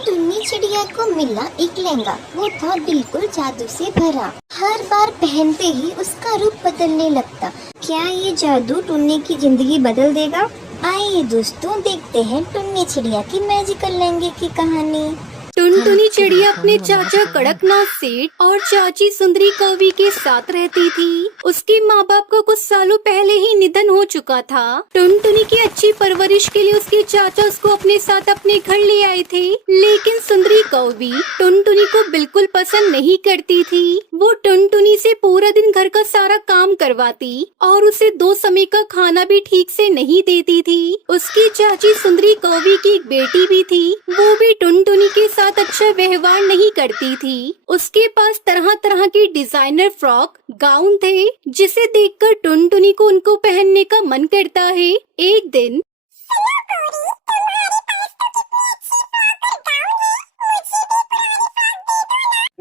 टुन्नी चिड़िया को मिला एक लहंगा। वो था बिल्कुल जादू से भरा। हर बार पहनते ही उसका रूप बदलने लगता। क्या ये जादू टुन्नी की जिंदगी बदल देगा? आइए दोस्तों, देखते हैं टुन्नी चिड़िया की मैजिकल लहंगे की कहानी। टुनटुनी चिड़िया अपने चाचा कड़कनाथ सेठ और चाची सुंदरी कौवी के साथ रहती थी। उसके माँ बाप का कुछ सालों पहले ही निधन हो चुका था। टुनटुनी की अच्छी परवरिश के लिए उसके चाचा उसको अपने साथ अपने घर ले आए थे, लेकिन सुंदरी कौवी टुनटुनी को बिल्कुल पसंद नहीं करती थी। वो टुनटुनी से पूरा दिन घर का सारा काम करवाती और उसे 2 समय का खाना भी ठीक से नहीं देती थी। उसकी चाची सुंदरी कौवी की एक बेटी भी थी, वो भी टुनटुनी के साथ अच्छा व्यवहार नहीं करती थी। उसके पास तरह तरह के डिजाइनर फ्रॉक गाउन थे, जिसे देखकर टुनटुनी को उनको पहनने का मन करता है। एक दिन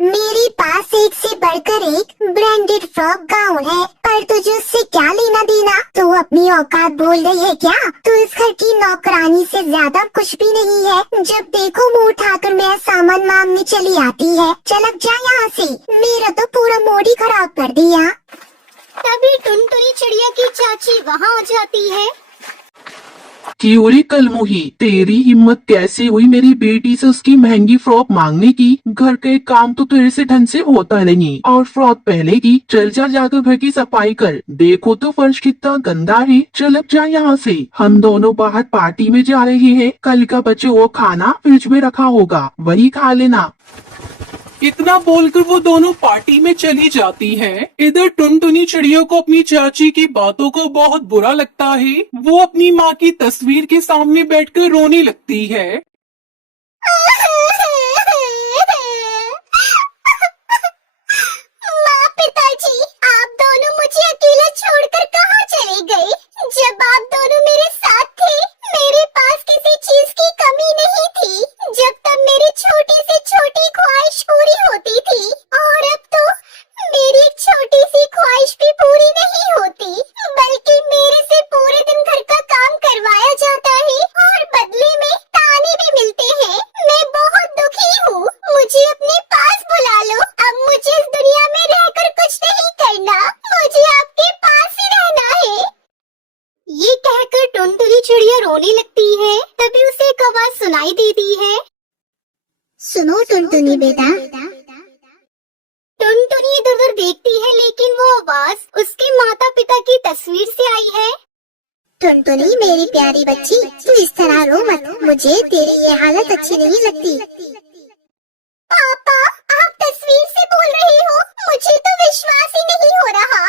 मेरे पास एक से बढ़कर एक ब्रांडेड फ्रॉक गाउन है, पर तुझे उससे क्या लेना देना? तू अपनी औकात भूल गई है क्या? तू इस घर की नौकरानी से ज्यादा कुछ भी नहीं है। जब देखो मुंह उठाकर मैं सामान मांगने चली आती है। चलक जा यहाँ से, मेरा तो पूरा मूड ही खराब कर दिया। तभी टुनटुनी चिड़िया की चाची वहाँ आ जाती है। क्यों कलमुही, तेरी हिम्मत कैसे हुई मेरी बेटी से उसकी महंगी फ्रॉक मांगने की? घर का एक काम तो तेरे से ढंग से होता नहीं और फ्रॉक पहनेगी। चल जा, जाकर घर की सफाई कर। देखो तो फर्श कितना गंदा है। चल अब जा यहाँ से। हम दोनों बाहर पार्टी में जा रहे हैं। कल का बचे वो खाना फ्रिज में रखा होगा, वही खा लेना। इतना बोलकर वो दोनों पार्टी में चली जाती हैं। इधर टुनटुनी चिड़िया को अपनी चाची की बातों को बहुत बुरा लगता है। वो अपनी माँ की तस्वीर के सामने बैठकर रोने लगती है। माँ, पिताजी, आप दोनों मुझे अकेला छोड़कर कहाँ चले गए? जब आप दोनों मेरे साथ थे, मेरे पास किसी चीज की कमी नहीं थी। जब तब मेरी छोटी से छोटी ख्वाहिश पूरी होती थी, और अब तो मेरी एक छोटी सी ख्वाहिश भी पूरी नहीं होती, बल्कि मेरे से पूरे दिन घर का काम करवाया जाता है और बदले में ताने भी मिलते हैं। मैं बहुत दुखी हूँ। मुझे अपने पास बुला लो। अब मुझे इस दुनिया में रहकर कुछ नहीं करना, मुझे आपके पास ही रहना है। ये कहकर टुनटुनी चिड़िया रोने लगती है। तभी उसे एक आवाज सुनाई देती है। सुनो टुनटुनी बेटा। टुनटुनी इधर उधर देखती है, लेकिन वो आवाज उसके माता पिता की तस्वीर से आई है। टुनटुनी मेरी प्यारी बच्ची, तू इस तरह रो मत। मुझे तेरी ये हालत अच्छी नहीं लगती। पापा, आप तस्वीर से बोल रही हो? मुझे तो विश्वास ही नहीं हो रहा।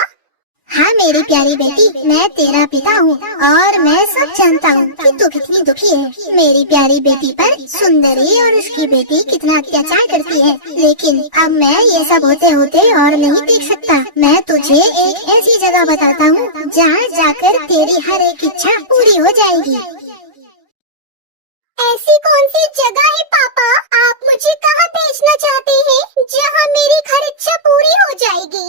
हाँ मेरी प्यारी बेटी, मैं तेरा पिता हूँ और मैं सब जानता हूँ कि तू कितनी दुखी है। मेरी प्यारी बेटी पर सुंदरी और उसकी बेटी कितना अत्याचार करती है, लेकिन अब मैं ये सब होते होते और नहीं देख सकता। मैं तुझे एक ऐसी जगह बताता हूँ जहाँ जाकर तेरी हर एक इच्छा पूरी हो जाएगी। ऐसी कौन सी जगह है पापा? आप मुझे कहाँ भेजना चाहते हैं जहाँ मेरी हर इच्छा पूरी हो जाएगी?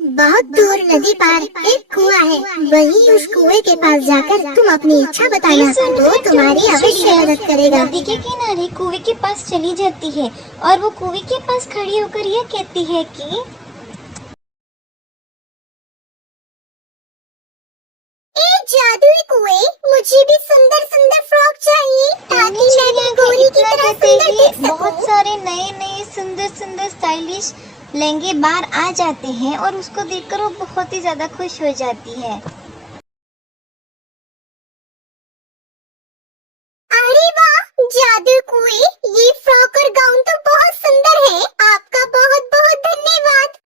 बहुत दूर नदी पार एक कुआं है, वही उस कुएं के पास जाकर तुम अपनी इच्छा बताना, तो तुम्हारी अवश्य मदद करेगा। नदी के किनारे कुएं के पास चली जाती है और वो कुएं के पास खड़ी होकर यह कहती है कि जादुई कुएं, मुझे भी सुंदर सुंदर फ्रॉक चाहिए ताकि मैं भी गोरी की तरह सुंदर दिख सकूं। बहुत सारे नए नए सुंदर सुंदर स्टाइलिश लहंगे बाहर आ जाते हैं और उसको देखकर वो बहुत ही ज्यादा खुश हो जाती है। अरे वाह, जादू कुएं, ये फ्रॉक और गाउन तो बहुत सुंदर है। आपका बहुत बहुत धन्यवाद।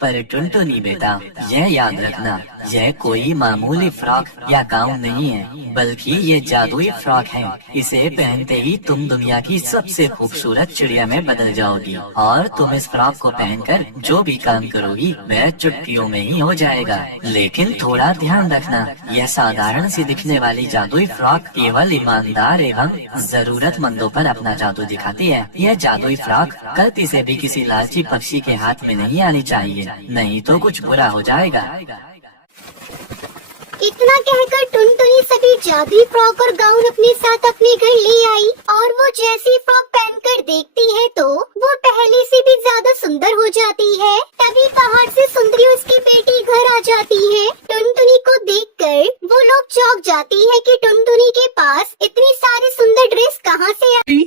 पर टुनटुनी बेटा, यह याद रखना, यह कोई मामूली फ्रॉक या गाउन नहीं है, बल्कि ये जादुई फ्रॉक है। इसे पहनते ही तुम दुनिया की सबसे खूबसूरत चिड़िया में बदल जाओगी और तुम इस फ्रॉक को पहनकर जो भी काम करोगी वह चुटकियों में ही हो जाएगा। लेकिन थोड़ा ध्यान रखना, यह साधारण सी दिखने वाली जादुई फ्रॉक केवल ईमानदार एवं जरूरतमंदों पर अपना जादू दिखाती है। यह जादुई फ्रॉक गलती से भी किसी लालची पक्षी के हाथ में नहीं आनी चाहिए, नहीं तो कुछ बुरा हो जाएगा। इतना कहकर टुनटुनी सभी जादुई फ्रॉक और गाउन अपने साथ अपने घर ले आई और वो जैसी फ्रॉक पहनकर देखती है तो वो पहले से भी ज्यादा सुंदर हो जाती है। तभी पहाड़ से सुंदरी उसकी बेटी घर आ जाती है। टुनटुनी को देखकर वो लोग चौंक जाती है कि टुनटुनी के पास इतनी सारी सुंदर ड्रेस कहाँ से आई।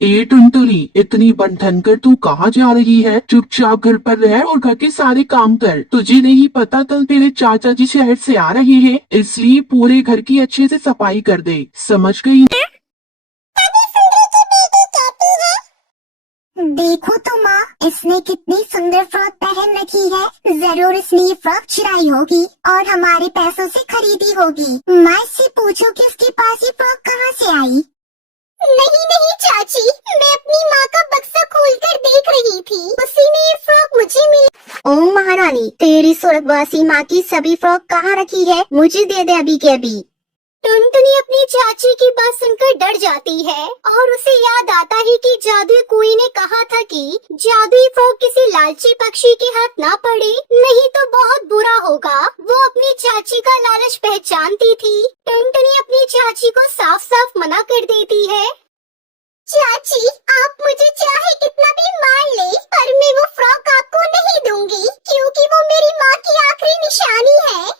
ए टुनटुनी, इतनी बन कर तू कहाँ जा रही है? चुपचाप घर पर रह और घर के सारे काम कर। तुझे नहीं पता कल तेरे चाचा जी शहर से आ रहे हैं, इसलिए पूरे घर की अच्छे से सफाई कर दे, समझ गई? देखो तो माँ, इसने कितनी सुंदर फ्रॉक पहन रखी है। जरूर इसने ये फ्रॉक चुराई होगी और हमारे पैसों से खरीदी होगी। माँ इससे पूछो कि इसके पास ये फ्रॉक कहाँ से आई। नहीं नहीं चाची, मैं अपनी माँ का बक्सा खोलकर देख रही थी, उसी में ये फ्रॉक मुझे मिली। ओ महारानी, तेरी स्वर्गवासी माँ की सभी फ्रॉक कहाँ रखी है? मुझे दे दे अभी के अभी। टुनटुनी अपनी चाची की बात सुनकर डर जाती है और उसे याद आता है कि जादुई कुएं ने कहा था कि जादुई फ्रॉक किसी लालची पक्षी के हाथ ना पड़े, नहीं तो बहुत बुरा होगा। वो अपनी चाची का लालच पहचानती थी। टुनटुनी अपनी चाची को साफ साफ मना कर देती है। चाची, आप मुझे चाहे कितना भी मार ले, पर मैं वो फ्रॉक आपको नहीं दूंगी, क्योंकि वो मेरी माँ की आखिरी निशानी है।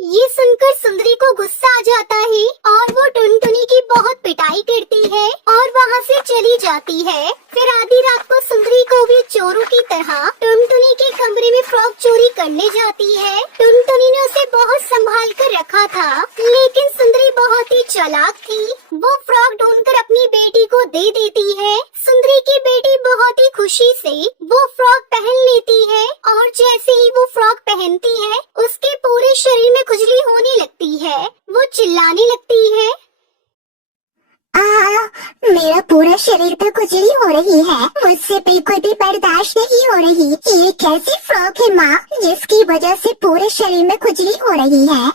ये सुनकर सुंदरी को गुस्सा आ जाता है और वो टुनटुनी की बहुत पिटाई करती है और वहाँ से चली जाती है। फिर आधी रात को सुंदरी को भी चोरों की तरह टुनटुनी के कमरे में फ्रॉक चोरी करने जाती है। टुनटुनी ने उसे बहुत संभाल कर रखा था, लेकिन सुंदरी बहुत ही चालाक थी। वो फ्रॉक ढूंढकर अपनी बेटी को दे देती है। सुंदरी की बेटी बहुत ही खुशी से वो फ्रॉक पहन लेती है और जैसे ही वो फ्रॉक पहनती है उसके पूरे शरीर में खुजली होने लगती है। वो चिल्लाने लगती है, मेरा पूरा शरीर पे खुजली हो रही है, मुझसे बिल्कुल भी बर्दाश्त नहीं हो रही। ये कैसी फ्रॉक है माँ, जिसकी वजह से पूरे शरीर में खुजली हो रही है।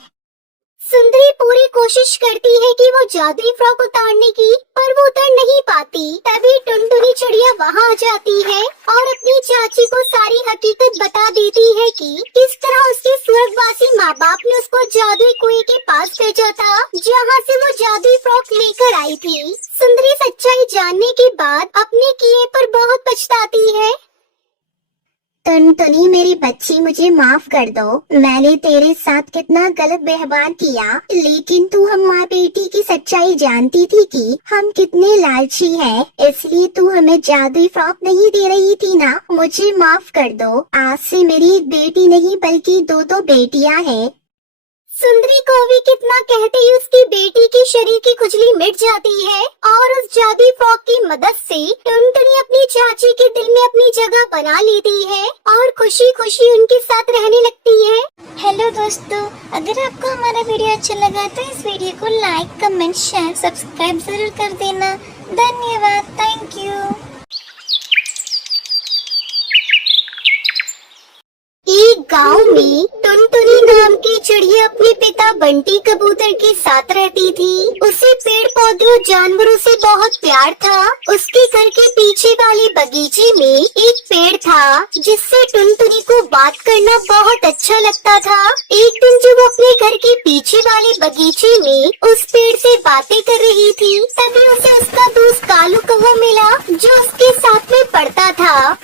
सुंदरी पूरी कोशिश करती है कि वो जादुई फ्रॉक उतारने की, पर वो उतर नहीं पाती। तभी टुनटुनी चिड़िया वहाँ आ जाती है और अपनी चाची को सारी हकीकत बता देती है कि किस तरह उसके स्वर्गवासी माँ बाप ने उसको जादुई कुएं के पास भेजा था, जहाँ से वो जादुई फ्रॉक लेकर आई थी। सुंदरी सच्चाई जानने के बाद अपने किए पर बहुत पछताती है। टुनटुनी मेरी बच्ची, मुझे माफ कर दो। मैंने तेरे साथ कितना गलत व्यवहार किया, लेकिन तू हम माँ बेटी की सच्चाई जानती थी कि हम कितने लालची हैं, इसलिए तू हमें जादुई फ्रॉक नहीं दे रही थी ना। मुझे माफ कर दो। आज से मेरी एक बेटी नहीं बल्कि दो बेटियां हैं। सुंदरी को भी कितना कहते ही उसकी बेटी की शरीर की खुजली मिट जाती है और उस जादुई फ्रॉक की मदद से टुनटुनी अपनी चाची के दिल में अपनी जगह बना लेती है और खुशी खुशी उनके साथ रहने लगती है। हेलो दोस्तों, अगर आपको हमारा वीडियो अच्छा लगा तो इस वीडियो को लाइक, कमेंट, शेयर, सब्सक्राइब जरूर कर देना। धन्यवाद, थैंक यू। एक गांव में टुनटुनी नाम की चिड़िया अपने पिता बंटी कबूतर के साथ रहती थी। उसे पेड़ पौधों और जानवरों से बहुत प्यार था। उसके घर के पीछे वाले बगीचे में एक पेड़ था जिससे टुनटुनी को बात करना बहुत अच्छा लगता था। एक दिन जब वो अपने घर के पीछे वाले बगीचे में उस पेड़ से बातें कर रही थी, तभी उसे उसका दोस्त कालू कौवा मिला जो उसके साथ में पढ़ता था।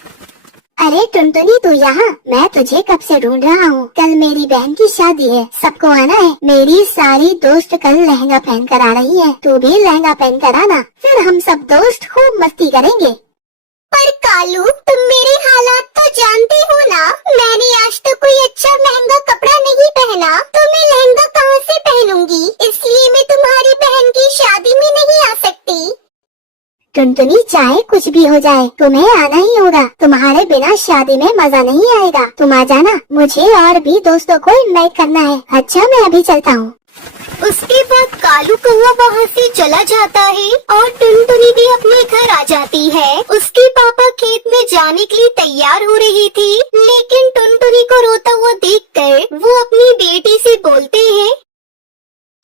अरे टुनटुनी, तू यहाँ? मैं तुझे कब से ढूंढ रहा हूँ। कल मेरी बहन की शादी है, सबको आना है। मेरी सारी दोस्त कल लहंगा पहन कर आ रही है, तू भी लहंगा पहन कर आना, फिर हम सब दोस्त खूब मस्ती करेंगे। पर कालू, तुम मेरे हालात तो जानते हो ना। मैंने आज तक कोई अच्छा महंगा कपड़ा नहीं पहना, तो मैं लहंगा कहाँ से पहनूंगी? इसलिए मैं तुम्हारी बहन की शादी में नहीं आ सकती। टुनटुनी, चाहे कुछ भी हो जाए, तुम्हें आना ही होगा। तुम्हारे बिना शादी में मजा नहीं आएगा। तुम आ जाना, मुझे और भी दोस्तों को इनवाइट करना है। अच्छा, मैं अभी चलता हूँ। उसके बाद कालू कौवा वहाँ से चला जाता है और टुनटुनी भी अपने घर आ जाती है। उसके पापा खेत में जाने के लिए तैयार हो रही थी, लेकिन टुनटुनी को रोता हुआ देखकर वो अपनी बेटी से बोलते हैं,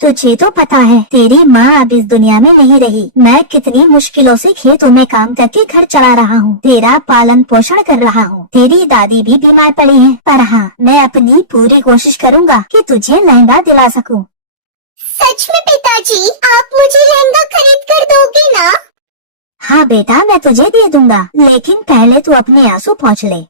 तुझे तो पता है तेरी माँ अब इस दुनिया में नहीं रही। मैं कितनी मुश्किलों से खेतों में काम करके घर चला रहा हूँ, तेरा पालन पोषण कर रहा हूँ। तेरी दादी भी बीमार पड़ी है, पर हाँ मैं अपनी पूरी कोशिश करूँगा कि तुझे लहंगा दिला सकूँ। सच में पिताजी, आप मुझे लहंगा खरीद कर दोगे ना? हाँ बेटा, मैं तुझे दे दूंगा, लेकिन पहले तू अपने आंसू पोंछ ले।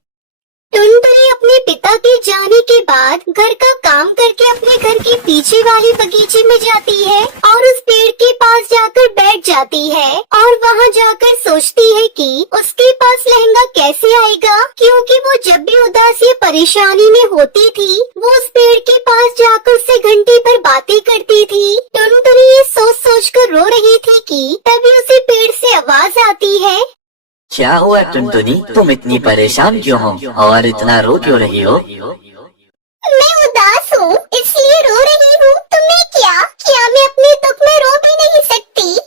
टुनटुनी अपने पिता के जाने के बाद घर का काम करके अपने घर के पीछे वाले बगीचे में जाती है और उस पेड़ के पास जाकर बैठ जाती है और वहाँ जाकर सोचती है कि उसके पास लहंगा कैसे आएगा, क्योंकि वो जब भी उदास या परेशानी में होती थी वो उस पेड़ के पास जाकर उससे घंटे भर बातें करती थी। टुनटुनी ये सोच सोच कर रो रही थी कि तभी उसे पेड़ से आवाज आती है। क्या हुआ टुनटुनी, तुम इतनी परेशान क्यों हो और इतना रो क्यों रही हो? मैं उदास हूँ इसलिए रो रही हूँ। तुम्हें क्या मैं अपने दुख में रो भी नहीं सकती?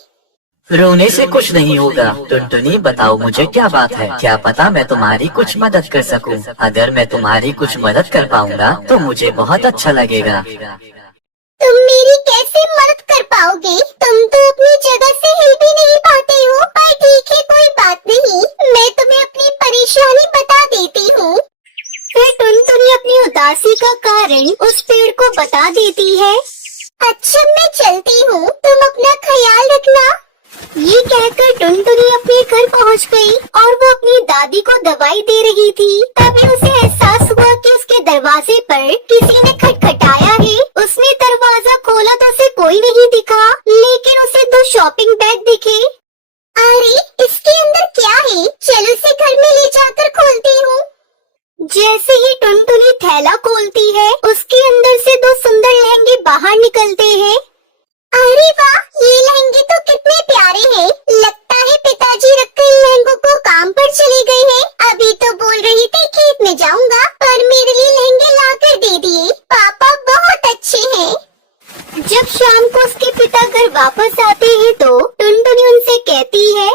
रोने से कुछ नहीं होगा। टुनटुनी बताओ मुझे क्या बात है, क्या पता मैं तुम्हारी कुछ मदद कर सकूं। अगर मैं तुम्हारी कुछ मदद कर पाऊंगा तो मुझे बहुत अच्छा लगेगा। तुम मेरी कैसे मदद कर पाओगे? तुम तो अपनी जगह से हिल भी नहीं पाते हो। पर ठीक है, कोई बात नहीं, मैं तुम्हें अपनी परेशानी बता देती हूँ। फिर टुनटुनी अपनी उदासी का कारण उस पेड़ को बता देती है। अच्छा मैं चलती हूँ, तुम अपना ख्याल रखना। ये कहकर टुनटुनी अपने घर पहुंच गई और वो अपनी दादी को दवाई दे रही थी। तभी उसे एहसास हुआ कि उसके दरवाजे पर किसी ने खटखटाया है। उसने दरवाजा खोला तो उसे कोई नहीं दिखा, लेकिन उसे 2 शॉपिंग बैग दिखे। अरे इसके अंदर क्या है? चलो इसे घर में ले जाकर खोलती हूँ। जैसे ही टुनटुनी थैला खोलती है उसके अंदर से 2 सुंदर लहंगे बाहर निकलते हैं। अरे वाह, ये लहंगे तो कितने प्यारे हैं। लगता है पिताजी रखकर इन लहंगों को काम पर चले गए हैं। अभी तो बोल रही थी खेत में जाऊंगा, पर मेरे लिए लहंगे लाकर दे दिए। पापा बहुत अच्छे हैं। जब शाम को उसके पिता घर वापस आते हैं तो टुनटुनी उनसे कहती है,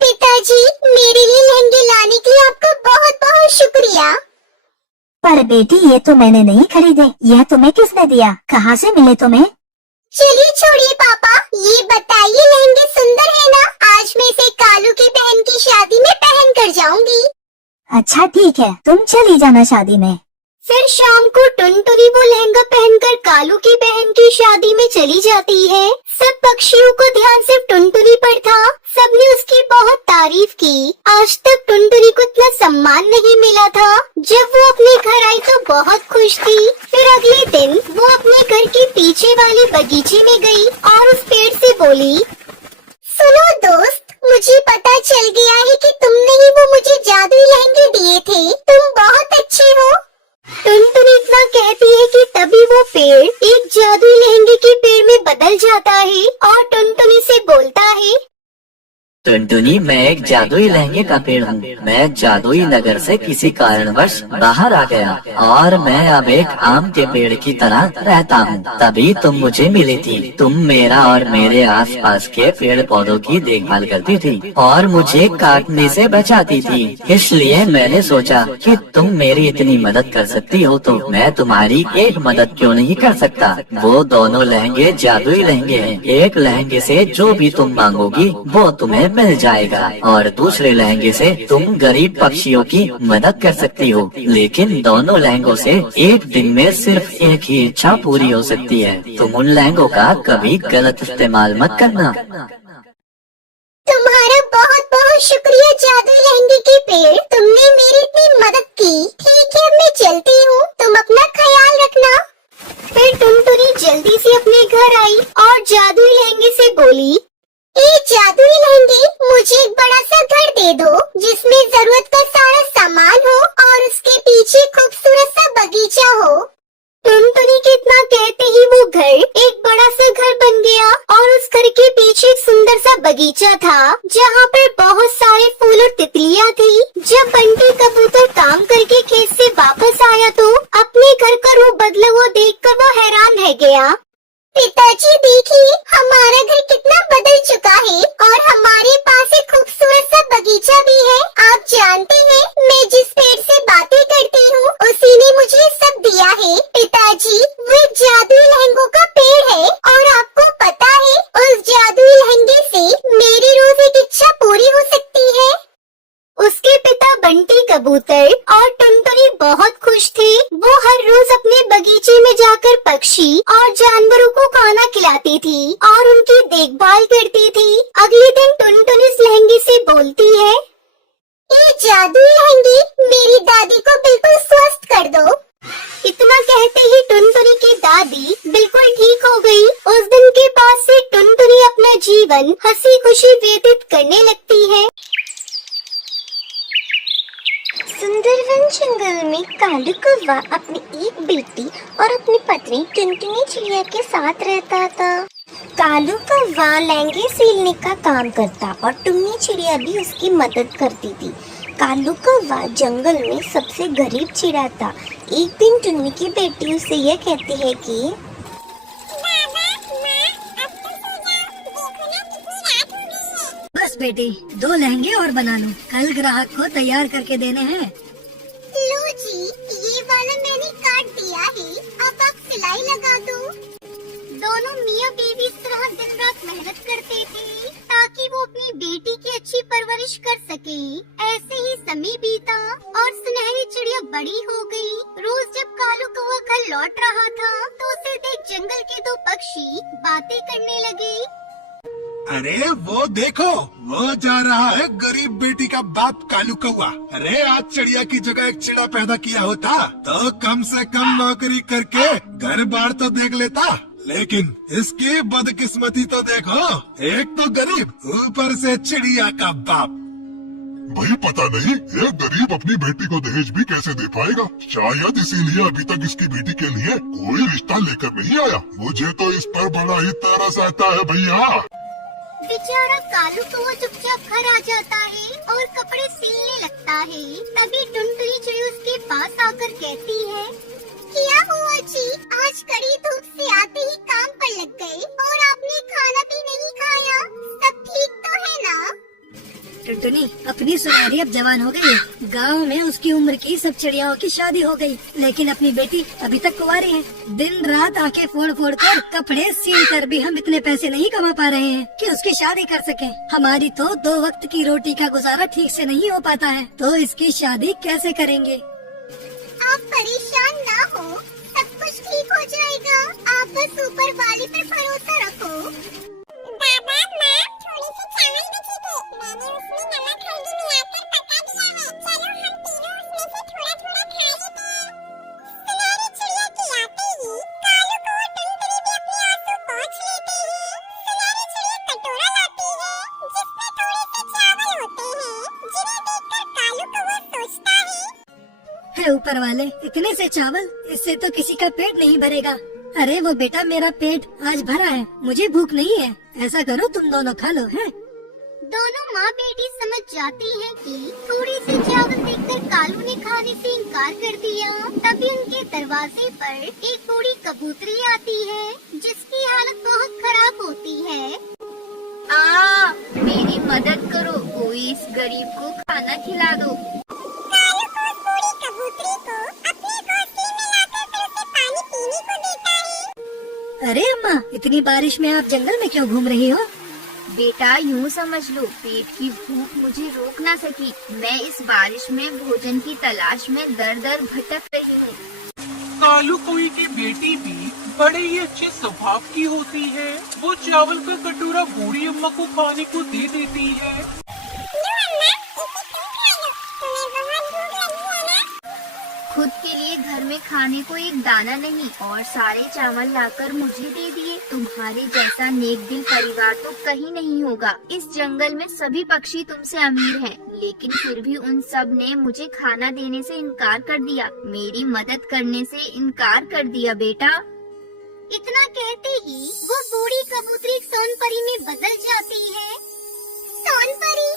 पिताजी मेरे लिए लहंगे लाने के लिए आपका बहुत बहुत शुक्रिया। पर बेटी ये तो मैंने नहीं खरीदे, यह तुम्हें किसने दिया? कहाँ से मिले तुम्हें? चलिए छोड़िए पापा, ये बताइए लहंगे सुंदर है ना? आज मैं इसे कालू की बहन की शादी में पहन कर जाऊंगी। अच्छा ठीक है, तुम चली जाना शादी में। फिर शाम को टुनटुनी वो लहंगा पहनकर कालू की बहन की शादी में चली जाती है। सब पक्षियों को ध्यान सिर्फ टुनटुनी पर था। सबने उसकी बहुत तारीफ की। आज तक टुनटुनी को इतना सम्मान नहीं मिला था। जब वो अपने घर आई तो बहुत खुश थी। फिर अगले दिन वो अपने घर के पीछे वाले बगीचे में गई और उस पेड़ से बोली, सुनो दोस्त, मुझे पता चल गया है कि तुमने ही वो मुझे जादुई लहंगे दिए थे। तुम बहुत अच्छे हो। टुनटुनी इतना कहती है कि तभी वो पेड़ एक जादुई लहंगे के पेड़ में बदल जाता है और टुनटुनी से बोलता है, टुनटुनी मैं एक जादुई लहंगे का पेड़ हूँ। मैं जादुई नगर से किसी कारणवश बाहर आ गया और मैं अब एक आम के पेड़ की तरह रहता हूँ। तभी तुम मुझे मिली थी। तुम मेरा और मेरे आसपास के पेड़ पौधों की देखभाल करती थी और मुझे काटने से बचाती थी। इसलिए मैंने सोचा कि तुम मेरी इतनी मदद कर सकती हो तो मैं तुम्हारी एक मदद क्यों नहीं कर सकता। वो दोनों लहंगे जादुई लहंगे हैं। एक लहंगे से जो भी तुम मांगोगी वो तुम्हें मिल जाएगा और दूसरे लहंगे से तुम गरीब पक्षियों की मदद कर सकती हो। लेकिन दोनों लहंगों से एक दिन में सिर्फ एक ही इच्छा पूरी हो सकती है। तुम उन लहंगों का कभी गलत इस्तेमाल मत करना। तुम्हारा बहुत बहुत शुक्रिया जादुई लहंगे के पेड़, तुमने मेरी इतनी मदद की। ठीक है मैं चलती हूँ, तुम अपना ख्याल रखना। फिर टुनटुनी जल्दी से अपने घर आई और जादुई लहंगे से बोली, ये जादुई लहंगे, मुझे एक बड़ा सा घर दे दो जिसमें जरूरत का सारा सामान हो और उसके पीछे खूबसूरत सा बगीचा हो। टुनटुनी के इतना कहते ही वो घर एक बड़ा सा घर बन गया और उस घर के पीछे एक सुंदर सा बगीचा था जहाँ पर बहुत सारे फूल और तितलियाँ थी। जब बंटी कबूतर काम करके खेत से वापस आया तो अपने घर का रूप बदला हुआ देखकर वो हैरान रह गया। पिताजी देखिए, हमारा घर कितना बदल चुका है और हमारे पास एक खूबसूरत सा बगीचा भी है। आप जानते हैं मैं जिस पेड़ से बातें करती हूँ उसी ने मुझे सब दिया है। पिताजी वो एक जादुई लहंगों का पेड़ है उसकी देखभाल करती थी। अगले दिन टुनटुन इस लहंगे से बोलती है, ये जादुई लहंगी मेरी दादी को बिल्कुल स्वस्थ कर दो। इतना कहते ही टुनटुनी की दादी बिल्कुल ठीक हो गई। उस दिन के बाद से टुनटुनी अपना जीवन हंसी खुशी व्यतीत करने लगती है। सुंदरवन जंगल में कालू कौवा अपनी एक बेटी और अपनी पत्नी टुनटुनी चिड़िया के साथ रहता था। कालू कौवा लहंगे सीलने का काम करता और टुन्नी चिड़िया भी उसकी मदद करती थी। कालू कौवा जंगल में सबसे गरीब चिड़ा था। एक दिन टुन्नी की बेटी उसे यह कहती है कि बस बेटी, 2 लहंगे और बना लो, कल ग्राहक को तैयार करके देने हैं। लो जी, ये वाला मैंने काट दिया है, अब आप सिलाई लगा दो। दोनों मियाँ बीवी इस तरह दिन रात मेहनत करते थे ताकि वो अपनी बेटी की अच्छी परवरिश कर सके। ऐसे ही समय बीता और सुनहरी चिड़िया बड़ी हो गई। रोज जब कालू कौवा घर लौट रहा था तो उसे देख जंगल के 2 पक्षी बातें करने लगे। अरे वो देखो, वो जा रहा है गरीब बेटी का बाप कालू कौवा। अरे आज चिड़िया की जगह एक चिड़ा पैदा किया होता तो कम से कम नौकरी करके घर बार तो देख लेता, लेकिन इसकी बदकिस्मती तो देखो, एक तो गरीब ऊपर से चिड़िया का बाप। भाई पता नहीं ये गरीब अपनी बेटी को दहेज भी कैसे दे पाएगा। शायद इसीलिए अभी तक इसकी बेटी के लिए कोई रिश्ता लेकर नहीं आया। मुझे तो इस पर बड़ा ही तरस आता है भैया। बेचारा कालू कौवा चुपचाप घर आ जाता है और कपड़े सिलने लगता है। तभी टुनटुनी चिड़िया उसके पास आकर कहती है, क्या हुआ जी, आज कड़ी धूप से आते ही काम पर लग गए और आपने खाना भी नहीं खाया, सब ठीक तो है ना? टुनटुनी, अपनी सुनारी अब जवान हो गई है। गांव में उसकी उम्र की सब चिड़ियाओं की शादी हो गई, लेकिन अपनी बेटी अभी तक कुंवारी है। दिन रात आंखें फोड़ फोड़ कर कपड़े सील कर भी हम इतने पैसे नहीं कमा पा रहे हैं कि उसकी शादी कर सकें। हमारी तो 2 वक्त की रोटी का गुजारा ठीक से नहीं हो पाता है, तो इसकी शादी कैसे करेंगे? आप परेशान ना हो, सब कुछ ठीक हो जाएगा। आप बस ऊपर वाले पर भरोसा रखो। बाबा, माँ, थोड़ी सी चावल बची थी, मैंने उसमें नमक हल्दी मिलाकर पका दिया है। चलो हम तीनों उसमें से थोड़ा थोड़ा खा लेते हैं। सुनहरी चिड़िया के आते ही कालू कौवा टुनटुनी भी अपने आंसू पोंछ लेते हैं। सुनहरी चिड़िया कटोरा लाती है जिसमें थोड़े से चावल होते हैं, जिन्हें देखकर कालू कौवा सोचता है ऊपर वाले, इतने से चावल, इससे तो किसी का पेट नहीं भरेगा। अरे वो बेटा, मेरा पेट आज भरा है, मुझे भूख नहीं है। ऐसा करो तुम दोनों खा लो। हैं? दोनों माँ बेटी समझ जाती हैं कि थोड़ी सी चावल देखकर कालू ने खाने से इनकार कर दिया। तभी उनके दरवाजे पर एक बूढ़ी कबूतरी आती है जिसकी हालत बहुत खराब होती है। मेरी मदद करो, कोई इस गरीब को खाना खिला दो। कालू को उस बूढ़ी कबूतरी को अपने घोंसले में लाकर फिर उसे पानी पीने को देता है। अरे अम्मा, इतनी बारिश में आप जंगल में क्यों घूम रही हो? बेटा यूँ समझ लो, पेट की भूख मुझे रोक ना सकी। मैं इस बारिश में भोजन की तलाश में दर दर भटक रही हूँ। कालू कौवे की बेटी भी बड़े ही अच्छे स्वभाव की होती है। वो चावल का कटोरा बूढ़ी अम्मा को खाने को दे देती है। लो अम्मा, इसे तुम खा लो, तुम्हें बहुत भूख लगी है ना? खुद के लिए घर में खाने को एक दाना नहीं और सारे चावल लाकर मुझे दे दिए। तुम्हारे जैसा नेक दिल परिवार तो कहीं नहीं होगा। इस जंगल में सभी पक्षी तुमसे अमीर हैं, लेकिन फिर भी उन सब ने मुझे खाना देने से इनकार कर दिया, मेरी मदद करने से इनकार कर दिया। बेटा, इतना कहते ही वो बूढ़ी कबूतरी सोनपरी में बदल जाती है। सोनपरी?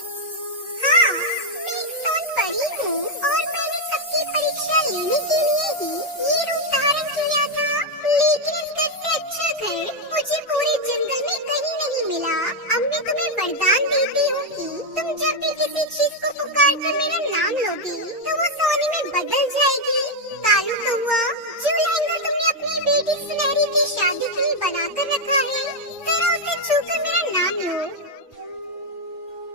हाँ, मैं एक सोनपरी हूँ और मैंने सबकी परीक्षा लेने के लिए ही ये रूप धारण किया था, लेकिन इसका से अच्छा घर मुझे पूरे जंगल में कहीं नहीं मिला। अब मैं तुम्हें वरदान देती हूँ कि तुम जब भी किसी चीज को पुकार कर मेरा नाम लोगी तो वो सोने में बदल जाएगी। कालू कौवा, जो लहंगा तुमने अपनी बेटी सुनहरी की शादी के लिए बनाकर रखा है, जरा उसे छूकर मेरा नाम लो।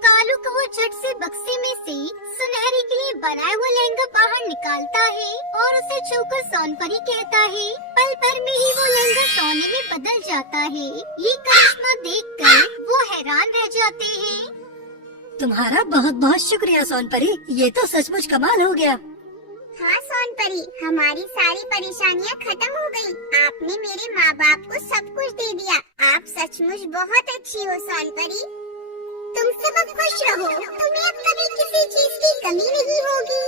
कालू कालू वो झट से बक्से में से सुनहरी के लिए बनाया हुआ लहंगा बाहर निकालता है और उसे छूकर सोनपरी कहता है। पल भर में ही वो लहंगा सोने में बदल जाता है। ये करिश्मा देखकर वो हैरान रह जाते हैं। तुम्हारा बहुत बहुत शुक्रिया सोनपरी, ये तो सचमुच कमाल हो गया। हाँ सोनपरी, हमारी सारी परेशानियाँ खत्म हो गयी। आपने मेरे माँ बाप को सब कुछ दे दिया। आप सचमुच बहुत अच्छी हो सोनपरी। तुम सब अब खुश रहो, तुम्हें अब कभी किसी चीज की कमी नहीं होगी।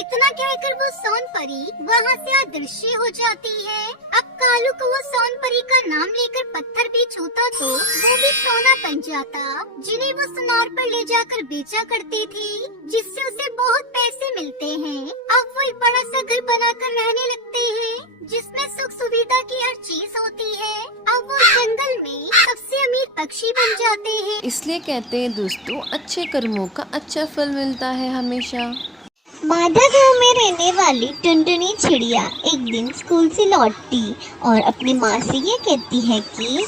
इतना कहकर वो सोनपरी वहाँ से अदृश्य हो जाती है। अब कालू को वो सोनपरी का नाम लेकर पत्थर भी छूता तो वो भी सोना बन जाता, जिन्हें वो सुनार पर ले जाकर बेचा करती थी, जिससे उसे बहुत पैसे मिलते हैं। अब वो एक बड़ा सा घर बनाकर रहने लगते हैं, जिसमें सुख सुविधा की हर चीज होती है। अब वो जंगल में सबसे अमीर पक्षी बन जाते हैं। इसलिए कहते हैं दोस्तों, अच्छे कर्मों का अच्छा फल मिलता है हमेशा। माधा गांव में रहने वाली टुनटुनी चिड़िया एक दिन स्कूल से लौटती और अपनी माँ से ये कहती है कि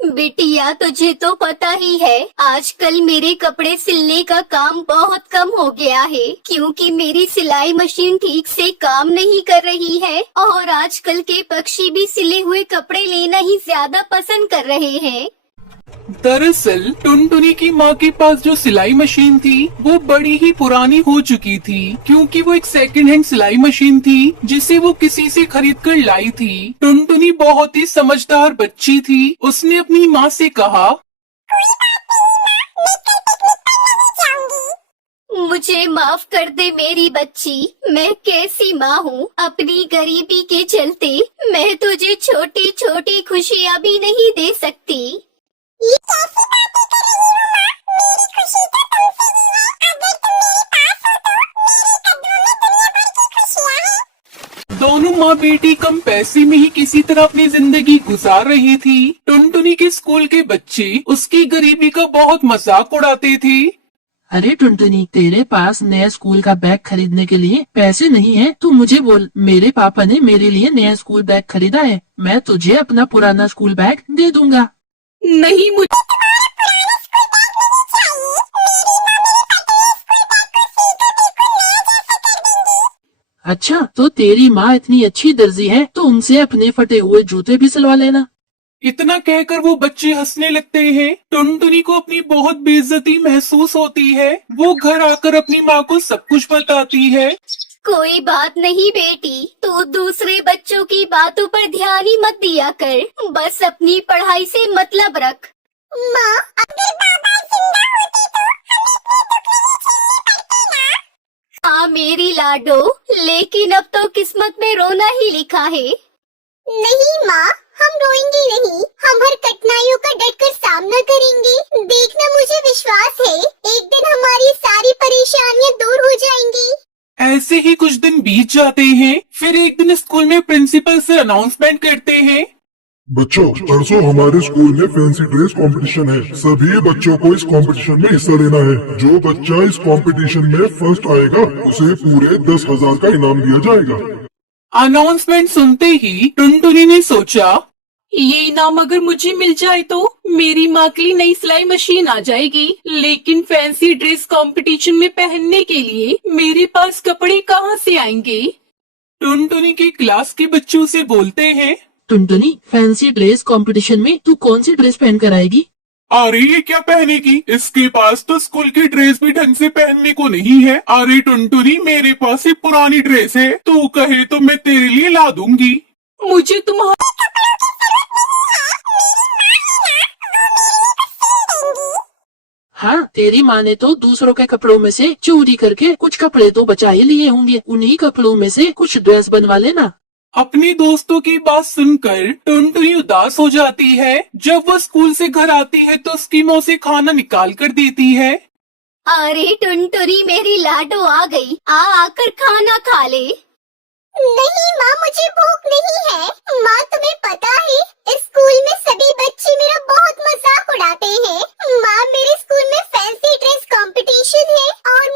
बिटिया, तुझे तो पता ही है आजकल मेरे कपड़े सिलने का काम बहुत कम हो गया है, क्योंकि मेरी सिलाई मशीन ठीक से काम नहीं कर रही है और आजकल के पक्षी भी सिले हुए कपड़े लेना ही ज्यादा पसंद कर रहे हैं। दरअसल टुनटुनी की माँ के पास जो सिलाई मशीन थी वो बड़ी ही पुरानी हो चुकी थी, क्योंकि वो एक सेकंड हैंड सिलाई मशीन थी जिसे वो किसी से खरीद कर लाई थी। टुनटुनी बहुत ही समझदार बच्ची थी। उसने अपनी माँ से कहा, मुझे माफ कर दे मेरी बच्ची, मैं कैसी माँ हूँ। अपनी गरीबी के चलते मैं तुझे छोटी छोटी खुशियाँ भी नहीं दे सकती। ये कैसी बातें कर रही हो माँ? मेरी खुशी तो तुमसे ही है। अगर तुम मेरे पास हो तो मेरे कदमों में दुनिया भर की खुशियाँ हैं। दोनों माँ बेटी कम पैसे में ही किसी तरह अपनी जिंदगी गुजार रही थी। टुनटुनी के स्कूल के बच्चे उसकी गरीबी का बहुत मजाक उड़ाते थे। अरे टुनटुनी, तेरे पास नया स्कूल का बैग खरीदने के लिए पैसे नहीं है तो मुझे बोल, मेरे पापा ने मेरे लिए नया स्कूल बैग खरीदा है, मैं तुझे अपना पुराना स्कूल बैग दे दूंगा। नहीं, मुझे अच्छा, तो तेरी माँ इतनी अच्छी दर्जी है तो उनसे अपने फटे हुए जूते भी सिलवा लेना। इतना कहकर वो बच्चे हंसने लगते हैं। टुनटुनी को अपनी बहुत बेइज्जती महसूस होती है। वो घर आकर अपनी माँ को सब कुछ बताती है। कोई बात नहीं बेटी, तू दूसरे बच्चों की बातों पर ध्यान ही मत दिया कर, बस अपनी पढ़ाई से मतलब रख। माँ, अगर बाबा जिंदा होते तो हमें इतनी दुख नहीं झेलनी पड़ती ना। हाँ मेरी लाडो, लेकिन अब तो किस्मत में रोना ही लिखा है। नहीं माँ, हम रोएंगे नहीं, हम हर कठिनाइयों का डटकर सामना करेंगे। देखना, मुझे विश्वास है एक दिन हमारी सारी परेशानियाँ दूर हो जाएंगी। ऐसे ही कुछ दिन बीत जाते हैं। फिर एक दिन स्कूल में प्रिंसिपल सर अनाउंसमेंट करते हैं, बच्चों, परसों हमारे स्कूल में फैंसी ड्रेस कंपटीशन है। सभी बच्चों को इस कंपटीशन में हिस्सा लेना है। जो बच्चा इस कंपटीशन में फर्स्ट आएगा उसे पूरे 10,000 का इनाम दिया जाएगा। अनाउंसमेंट सुनते ही टुनटुनी ने सोचा, ये इनाम अगर मुझे मिल जाए तो मेरी माँ के लिए नई सिलाई मशीन आ जाएगी, लेकिन फैंसी ड्रेस कंपटीशन में पहनने के लिए मेरे पास कपड़े कहाँ से आएंगे? टुनटुनी की क्लास के बच्चों से बोलते हैं, टुनटुनी, फैंसी ड्रेस कंपटीशन में तू कौन सी ड्रेस पहन कर आएगी? अरे ये क्या पहनेगी? इसके पास तो स्कूल की ड्रेस भी ढंग से पहनने को नहीं है। अरे टुनटुनी, मेरे पास ही पुरानी ड्रेस है, तू कहे तो मैं तेरे लिए ला दूंगी। मुझे तुम्हारा हाँ, तेरी माँ ने तो दूसरों के कपड़ों में से चोरी करके कुछ कपड़े तो बचा ही लिए होंगे, उन्हीं कपड़ों में से कुछ ड्रेस बनवा लेना। अपने दोस्तों की बात सुनकर टुनटुनी उदास हो जाती है। जब वो स्कूल से घर आती है तो उसकी माँ उसे खाना निकाल कर देती है। अरे टुनटुनी मेरी लाडो आ गई, आकर खाना खा ले। नहीं माँ, मुझे भूख नहीं है। माँ, तुम्हें पता है स्कूल में सभी बच्चे मेरा बहुत मजाक उड़ाते हैं। माँ, मेरे स्कूल में फैंसी ड्रेस कंपटीशन है और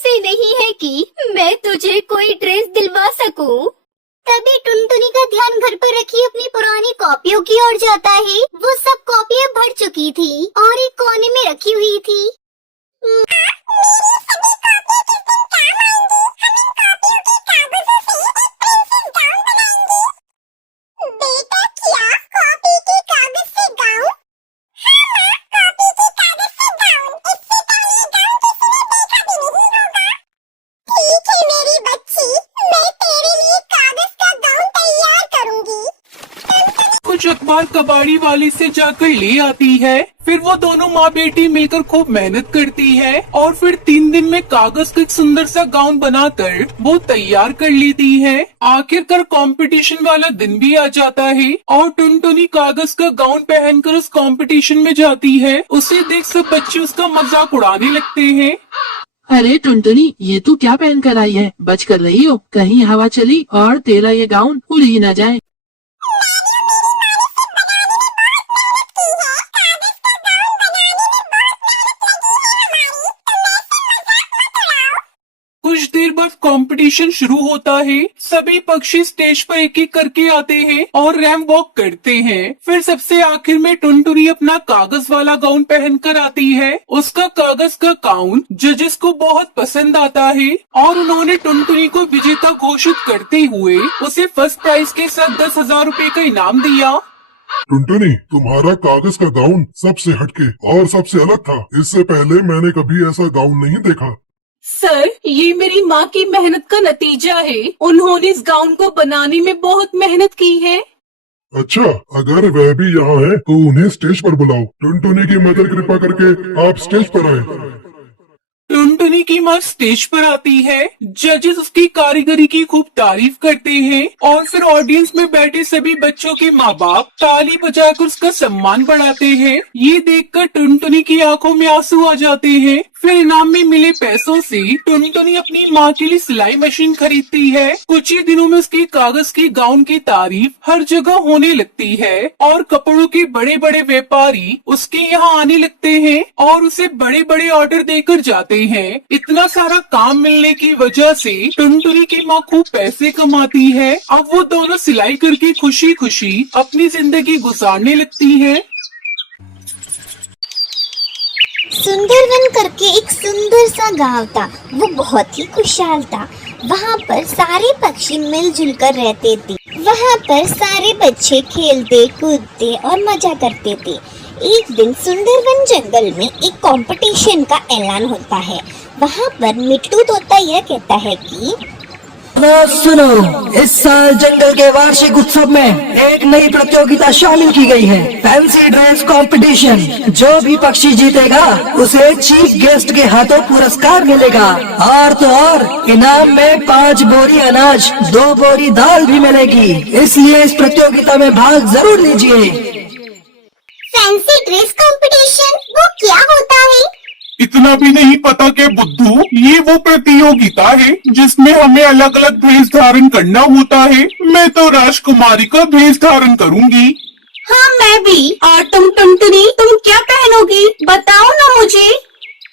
ऐसे नहीं है कि मैं तुझे कोई ड्रेस दिलवा सकूं। तभी टुनटुनी का ध्यान घर पर रखी अपनी पुरानी कॉपियों की ओर जाता है। वो सब कॉपियां भर चुकी थी और एक कोने में रखी हुई थी। बेटा क्या कॉपी के कागज से गाउन? हाँ माँ, कॉपी के कागज से गाउन। इससे पहले गाउन किसी ने देखा भी नहीं होगा। ठीक है मेरी बच्ची, मैं तेरे लिए कागज का गाउन तैयार करूँगी। कुछ अखबार कबाड़ी वाले से जाकर ले आती है। फिर वो दोनों माँ बेटी मिलकर खूब मेहनत करती है और फिर 3 दिन में कागज का एक सुंदर सा गाउन बनाकर वो तैयार कर लेती है। आखिरकार कंपटीशन वाला दिन भी आ जाता है और टुनटुनी कागज का गाउन पहनकर उस कंपटीशन में जाती है। उसे देख सब बच्चे उसका मजाक उड़ाने लगते हैं। अरे टुनटुनी, ये तू क्या पहन कर आई है? बच कर रही हो, कहीं हवा चली और तेरा ये गाउन उड़ ही न जाए। कुछ देर बाद कंपटीशन शुरू होता है। सभी पक्षी स्टेज पर एक एक करके आते हैं और रैंप वॉक करते हैं। फिर सबसे आखिर में टुनटुनी अपना कागज वाला गाउन पहनकर आती है। उसका कागज का गाउन जजेस को बहुत पसंद आता है और उन्होंने टुनटुनी को विजेता घोषित करते हुए उसे फर्स्ट प्राइज के साथ 10,000 रूपए का इनाम दिया। टुनटुनी, तुम्हारा कागज का गाउन सबसे हटके और सबसे अलग था। इससे पहले मैंने कभी ऐसा गाउन नहीं देखा। सर, ये मेरी माँ की मेहनत का नतीजा है। उन्होंने इस गाउन को बनाने में बहुत मेहनत की है। अच्छा, अगर वह भी यहाँ है तो उन्हें स्टेज पर बुलाओ। टुनटुनी की मदद कृपा करके आप स्टेज पर आए। टुनटुनी की माँ स्टेज पर आती है। जजेस उसकी कारीगरी की खूब तारीफ करते हैं और फिर ऑडियंस में बैठे सभी बच्चों के माँ बाप ताली बजाकर उसका सम्मान बढ़ाते हैं। ये देखकर टुनटुनी की आंखों में आंसू आ जाते हैं। फिर इनाम में मिले पैसों से टुनटुनी अपनी माँ के लिए सिलाई मशीन खरीदती है। कुछ ही दिनों में उसकी कागज की गाउन की तारीफ हर जगह होने लगती है और कपड़ों के बड़े बड़े व्यापारी उसके यहाँ आने लगते हैं और उसे बड़े बड़े ऑर्डर देकर जाते हैं। इतना सारा काम मिलने की वजह से टुनटुनी की माँ खूब पैसे कमाती है। अब वो दोनों सिलाई करके खुशी खुशी अपनी जिंदगी गुजारने लगती है। सुंदरवन करके एक सुंदर सा गांव था। वो बहुत ही खुशहाल था। वहाँ पर सारे पक्षी मिलजुल कर रहते थे। वहाँ पर सारे बच्चे खेलते कूदते और मजा करते थे। एक दिन सुंदरवन जंगल में एक कंपटीशन का ऐलान होता है। वहाँ पर मिट्टू तोता यह कहता है कि सुनो, इस साल जंगल के वार्षिक उत्सव में एक नई प्रतियोगिता शामिल की गई है, फैंसी ड्रेस कंपटीशन। जो भी पक्षी जीतेगा उसे चीफ गेस्ट के हाथों पुरस्कार मिलेगा और तो और इनाम में 5 बोरी अनाज, 2 बोरी दाल भी मिलेगी। इसलिए इस प्रतियोगिता में भाग जरूर लीजिए। फैंसी ड्रेस कंपटीशन, वो क्या होता है? इतना भी नहीं पता के बुद्धू, ये वो प्रतियोगिता है जिसमें हमें अलग अलग भेष धारण करना होता है। मैं तो राजकुमारी का भेष धारण करूंगी। हाँ, मैं भी। और तुम टुनटुनी, तुम क्या पहनोगी? बताओ ना मुझे।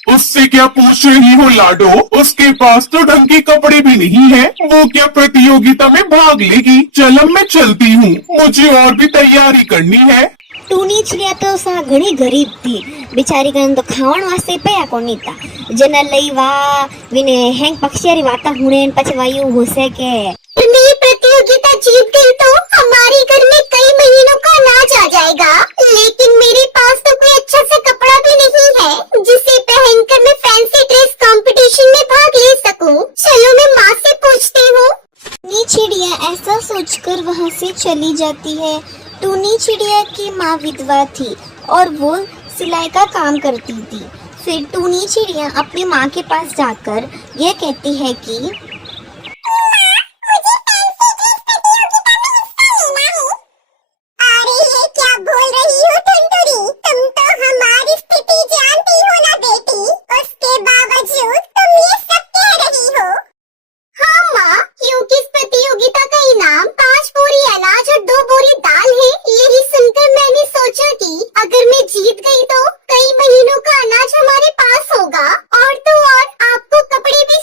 उससे क्या पूछ रही हो लाडो? उसके पास तो ढंग के कपड़े भी नहीं है। वो क्या प्रतियोगिता में भाग लेगी? चलो मैं चलती हूँ, मुझे और भी तैयारी करनी है। टूनी चिड़िया तो सा घणी गरीब थी। बिचारी कन तो खावण वास्ते पया कोनी था। जना लई वा विने हैंग पक्षियारी वाता हुणे पछ वायु हो सके। मैं प्रतियोगिता जीत गई तो हमारे घर में कई महीनों का अनाज आ जाएगा। लेकिन मेरे पास तो कोई अच्छा सा कपड़ा भी नहीं है जिसे पहनकर मैं फैंसी ड्रेस कंपटीशन में भाग ले सकूं। चलो मैं माँ से पूछती हूँ। टूनी चिड़िया ऐसा सोचकर वहाँ से चली जाती है। टूनी चिड़िया की माँ विधवा थी और वो सिलाई का काम करती थी। फिर टूनी चिड़िया अपनी माँ के पास जाकर यह कहती है कि अरे ये क्या बोल रही हो टुनटुनी? तुम तो हमारी स्थिति जानती हो ना बेटी। उसके बावजूद तुम ये सब कह रही हो। हाँ माँ, क्योंकि इस प्रतियोगिता का इनाम 5 बोरी अनाज और 2 बोरी दाल है। यही सुनकर मैंने सोचा कि अगर मैं जीत गई तो कई महीनों का अनाज हमारे पास होगा और तो और आपको कपड़े भी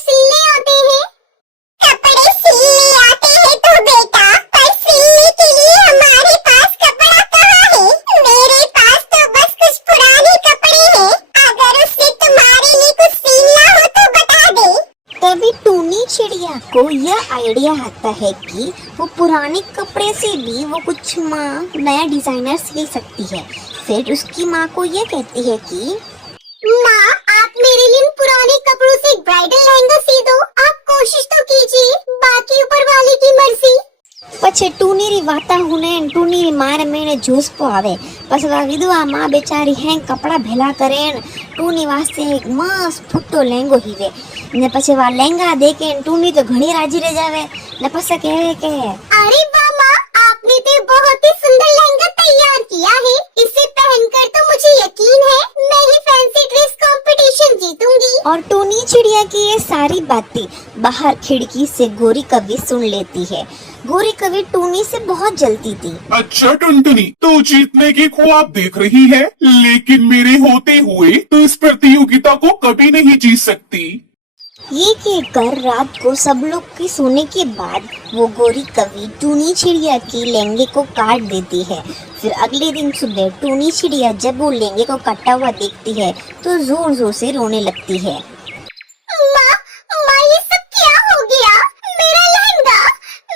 तभी टूनी चिड़िया को यह आइडिया आता है कि वो पुराने कपड़े से भी वो कुछ माँ नया डिजाइनर सी सकती है। फिर उसकी माँ को ये कहती है कि माँ, आप मेरे लिए पुराने कपड़ों से एक ब्राइडल लहंगा सी दो। आप कोशिश तो कीजिए, बाकी ऊपर वाले की मर्जी। પછી ટુનીરી વાતા હુને ટુનીરી માર મેને જોશ પો આવે પછી વા વિધવા માં બેચારી હે કપડા ભેલા કરે ટુની વાસ્તે એક મસ્ત ફૂટો લેંગો હીવે ને પછી વા લેંગા દેકે ટુની તો ઘણી રાજી રહી જાવે ને પછી કહેવે કે अरे वाह माँ, आपने तो बहुत ही सुंदर लहंगा तैयार किया है। इसे पहनकर तो मुझे यकीन है मैं ही फैंसी ड्रेस कंपटीशन जीतूंगी। और टूनी चिड़िया की ये सारी बातें बाहर खिड़की से गोरी कवि सुन लेती है। गोरी कवि टूनी से बहुत जलती थी। अच्छा टुनटुनी, तो जीतने की ख्वाब देख रही है, लेकिन मेरे होते हुए तो इस प्रतियोगिता को कभी नहीं जीत सकती। ये कहकर रात को सब लोग के सोने के बाद वो गोरी कवि टूनी चिड़िया के लहंगे को काट देती है। फिर अगले दिन सुबह टूनी चिड़िया जब वो लहंगे को कटा हुआ देखती है तो जोर जोर से रोने लगती है। माँ, ये सब क्या हो गया? मेरा लहंगा,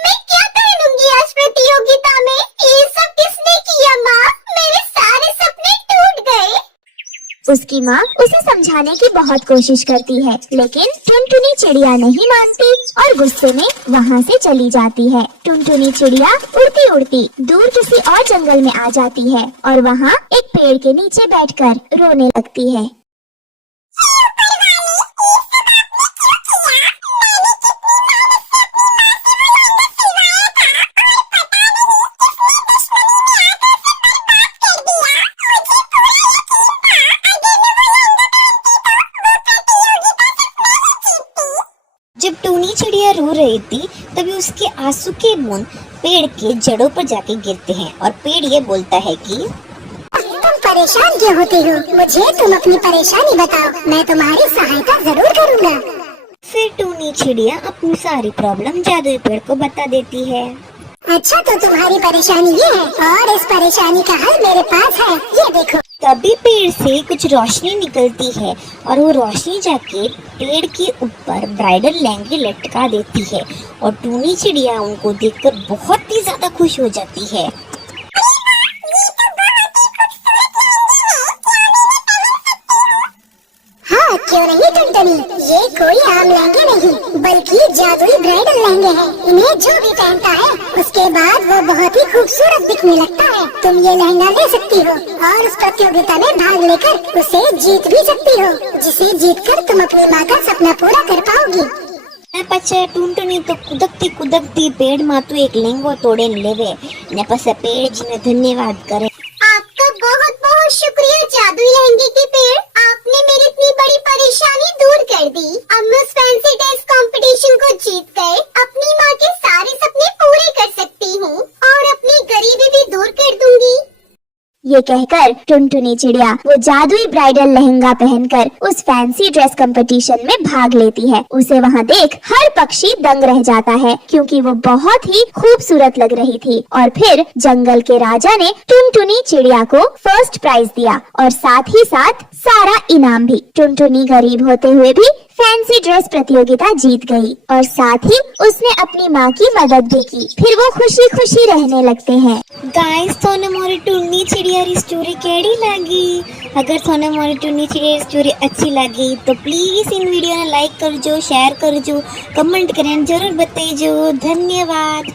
मैं क्या पहनूंगी आज प्रतियोगिता में? ये सब किसने किया माँ? मेरे सारे सपने टूट गए। उसकी माँ उसे समझाने की बहुत कोशिश करती है, लेकिन टुनटुनी चिड़िया नहीं मानती और गुस्से में वहाँ से चली जाती है। टुनटुनी चिड़िया उड़ती उड़ती दूर किसी और जंगल में आ जाती है और वहाँ एक पेड़ के नीचे बैठकर रोने लगती है। जब टूनी चिड़िया रो रही थी तभी उसके आंसू के बूंद पेड़ के जड़ों पर जाके गिरते हैं और पेड़ ये बोलता है कि तुम परेशान क्यों होती हो? मुझे तुम अपनी परेशानी बताओ, मैं तुम्हारी सहायता जरूर करूँगा। फिर टूनी चिड़िया अपनी सारी प्रॉब्लम जादुई पेड़ को बता देती है। अच्छा, तो तुम्हारी परेशानी ये है और इस परेशानी का हल मेरे पास है, ये देखो। तभी पेड़ से कुछ रोशनी निकलती है और वो रोशनी जाके पेड़ के ऊपर ब्राइडल लहंगे लटका देती है और टूनी चिड़िया उनको देखकर बहुत ही ज्यादा खुश हो जाती है। हाँ, क्यों नहीं टुनटुनी, ये कोई आम लहंगे नहीं बल्कि जादुई ब्राइडल लहंगे हैं। इन्हें जो भी पहनता है उसके बाद वो बहुत ही खूबसूरत दिखने लगता है। तुम ये लहंगा ले सकती हो और उस प्रतियोगिता में भाग लेकर उसे जीत भी सकती हो, जिसे जीतकर तुम अपनी माँ का सपना पूरा कर पाओगी। પછી ટુનટુની તો કુદકતી કુદકતી પેડમાં તો એક લેંગો તોડીને લેવે ને પછી પેડજીને ધન્યવાદ કરે। आपका बहुत बहुत शुक्रिया जादुई लहंगे के पेड़, आपने मेरी इतनी बड़ी परेशानी दूर कर दी। अब मैं उस फैंसी ड्रेस कंपटीशन को जीत कर अपनी माँ के सारे सपने पूरे कर सकती हूँ और अपनी गरीबी भी दूर कर दूंगी। ये कहकर टुनटुनी चिड़िया वो जादुई ब्राइडल लहंगा पहनकर उस फैंसी ड्रेस कंपटीशन में भाग लेती है। उसे वहाँ देख हर पक्षी दंग रह जाता है क्योंकि वो बहुत ही खूबसूरत लग रही थी। और फिर जंगल के राजा ने टुनटुनी चिड़िया को फर्स्ट प्राइज दिया और साथ ही साथ सारा इनाम भी। टुनटुनी गरीब होते हुए भी फैंसी ड्रेस प्रतियोगिता जीत गई और साथ ही उसने अपनी माँ की मदद भी की। फिर वो खुशी खुशी रहने लगते हैं। गाइस, थोने मोरी टूनी चिड़िया री स्टोरी केड़ी लगी? अगर थोने मोरी टूनी चिड़िया री स्टोरी अच्छी लगी तो प्लीज इन वीडियो ने लाइक करजो, शेयर करजो, कमेंट करें जरूर बताइजो। धन्यवाद।